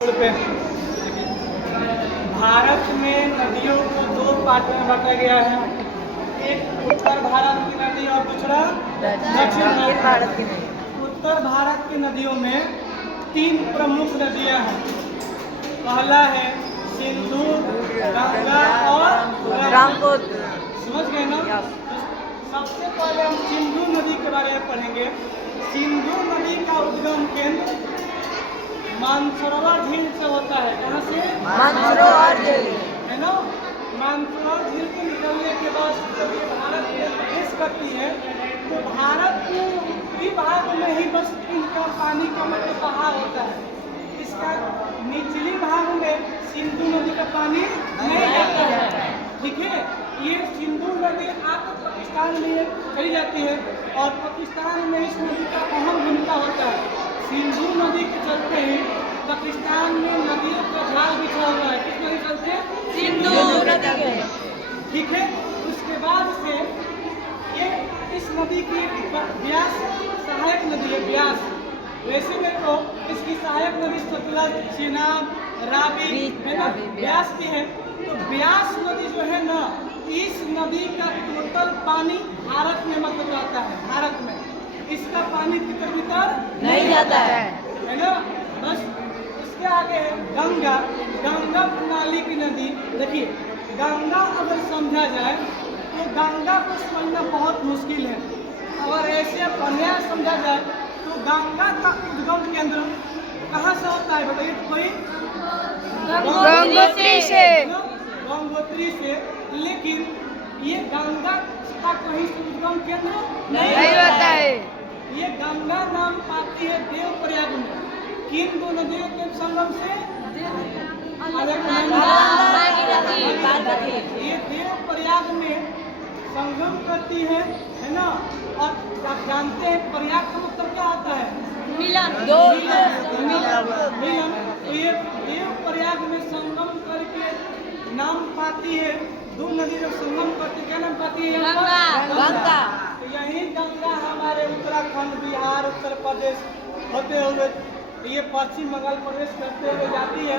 पे भारत में नदियों को दो पार्ट में बांटा गया है। एक उत्तर भारत की नदी और दूसरा दक्षिण भारत की नदी। उत्तर भारत की नदियों में तीन प्रमुख नदियां हैं। पहला है सिंधु, गंगा और ब्रह्मपुत्र। समझ गए ना? सबसे पहले हम सिंधु नदी के बारे में पढ़ेंगे। सिंधु नदी का उद्गम केंद्र मानसरोवर झील से होता है। कहाँ से? मानसरोवर झील, है ना? मानसरोवर झील के निकलने के बाद जब ये भारत में प्रवेश करती है तो भारत के उत्तरी भाग में ही बस इनका पानी का मतलब बहाव होता है। इसका निचली भाग में सिंधु नदी का पानी नहीं जाता है। ठीक है, ये सिंधु नदी आकर पाकिस्तान में चली जाती है और पाकिस्तान में इस नदी का अहम भूमिका होता है। सिंधु नदी के चलते ही पाकिस्तान में नदियों का जाल बिछा हुआ है। किस नदी चलते? सिंधु नदी। ठीक है, उसके बाद से ये इस नदी की ब्यास सहायक नदी है। ब्यास वैसे में तो इसकी सहायक नदी सतलज, चेनाब, रावी है ना, ब्यास भी है। तो ब्यास नदी जो है ना, इस नदी का टोटल पानी भारत में मतलब जाता है। भारत में इसका पानी भीतर नहीं जाता है ना। बस इसके आगे है गंगा। गंगा प्रणाली की नदी। देखिए, गंगा अगर समझा जाए तो गंगा को समझना बहुत मुश्किल है। अगर ऐसे बढ़िया समझा जाए तो गंगा का उद्गम केंद्र कहाँ से होता है बताइए? कोई गंगोत्री से। गंगोत्री से, लेकिन ये गंगा का कहीं से उद्गम केंद्र नहीं होता है। ये गंगा नाम पाती है देवप्रयाग में। किन दो नदियों के संगम से? ये देवप्रयाग में संगम करती है ना। और आप जानते हैं प्रयाग का मतलब क्या आता है? मिलन। मिलन। तो ये देवप्रयाग में संगम करके नाम पाती है। दो नदी जब संगम करती क्या नाम पाती है? गंगा। तो यही गंगा हमारे उत्तराखंड, बिहार, उत्तर प्रदेश होते हुए ये पश्चिम बंगाल प्रदेश करते हुए जाती है।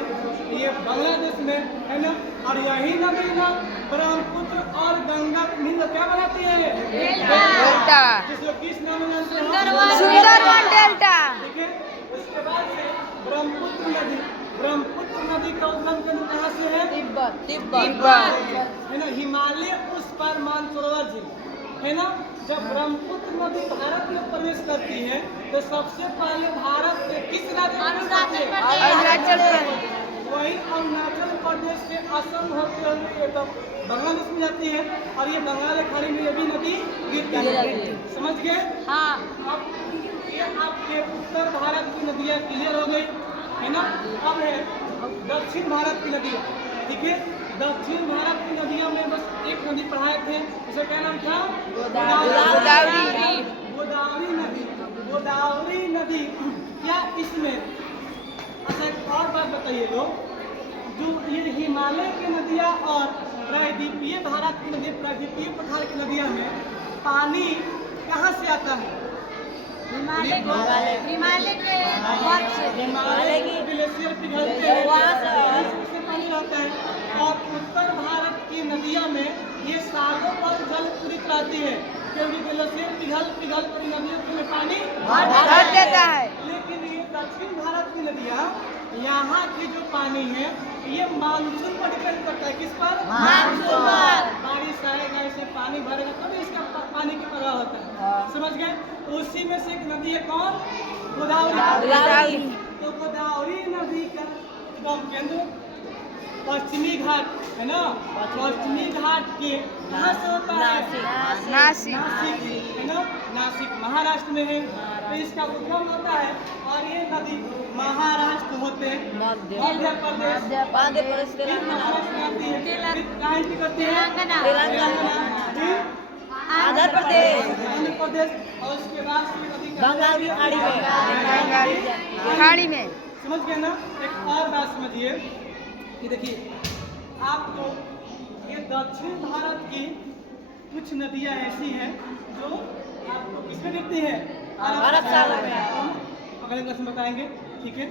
ये बांग्लादेश में है ना। और यही नदी ना ब्रह्मपुत्र और गंगा मिल क्या बनाती है? डेल्टा। जिसको किस नाम से? सुंदरवन डेल्टा। ठीक है, उसके बाद से ब्रह्मपुत्र नदी। ब्रह्मपुत्र नदी का उद्गम केंद्र कहाँ से है? तिब्बत है ना। हिमालय उस पर मानसरोवर झील है ना। जब ब्रह्मपुत्र नदी भारत में प्रवेश करती है तो सबसे पहले भारत के किस राज्य में? अरुणाचल प्रदेश। वही अरुणाचल प्रदेश से असम होते हुए बांग्लादेश में जाती है और ये बंगाल की खाड़ी में ये भी नदी गिरती है। समझ गए? हाँ। अब ये आपके उत्तर भारत की नदियाँ क्लियर हो गई है ना। अब है दक्षिण भारत की नदियाँ। ठीक है, दक्षिण भारत की नदियों में बस एक नदी पढ़ाए थे, उसे क्या नाम था? गोदावरी नदी। गोदावरी नदी क्या इसमें? अच्छा, एक और बात बताइए लोग, जो ये हिमालय की नदियाँ और प्रायद्वीपीय भारत की नदी, प्रायद्वीपीय पठार की नदियाँ में पानी कहाँ से आता है? हिमालय के ग्लेशियर पिघलते हैं, उससे पानी रहता है। और उत्तर भारत की नदियों में ये सालों भर जल पूरी रहती है क्योंकि ग्लेशियर पिघल कर नदियों में पानी भर जाता है। लेकिन ये दक्षिण भारत की नदियाँ, यहाँ की जो पानी है ये मानसून पर डिपेंड करता है। किस पर? मानसून पर। बारिश आएगा, ऐसे पानी भरेगा तभी इसका पानी की प्रवाह होता है। समझ गए? उसी में से एक नदी है कौन? गोदावरी। तो गोदावरी नदी का उद्गम केंद्र पश्चिमी घाट है ना। पश्चिमी घाट के कहाँ से होता है? नासिक है ना। नासिक महाराष्ट्र में है। तो इसका उद्गम होता है और ये नदी महाराष्ट्र होते मध्य प्रदेश महाराष्ट्र आती है, करती है आंध्र प्रदेश और उसके बाद बंगाल की खाड़ी में। समझ गए ना? एक और बात समझिए कि देखिए, आपको ये दक्षिण भारत की कुछ नदियाँ ऐसी हैं जो आपको किसमें दिखती है? अरब सागर में। अगले क्लास में बताएंगे। ठीक है।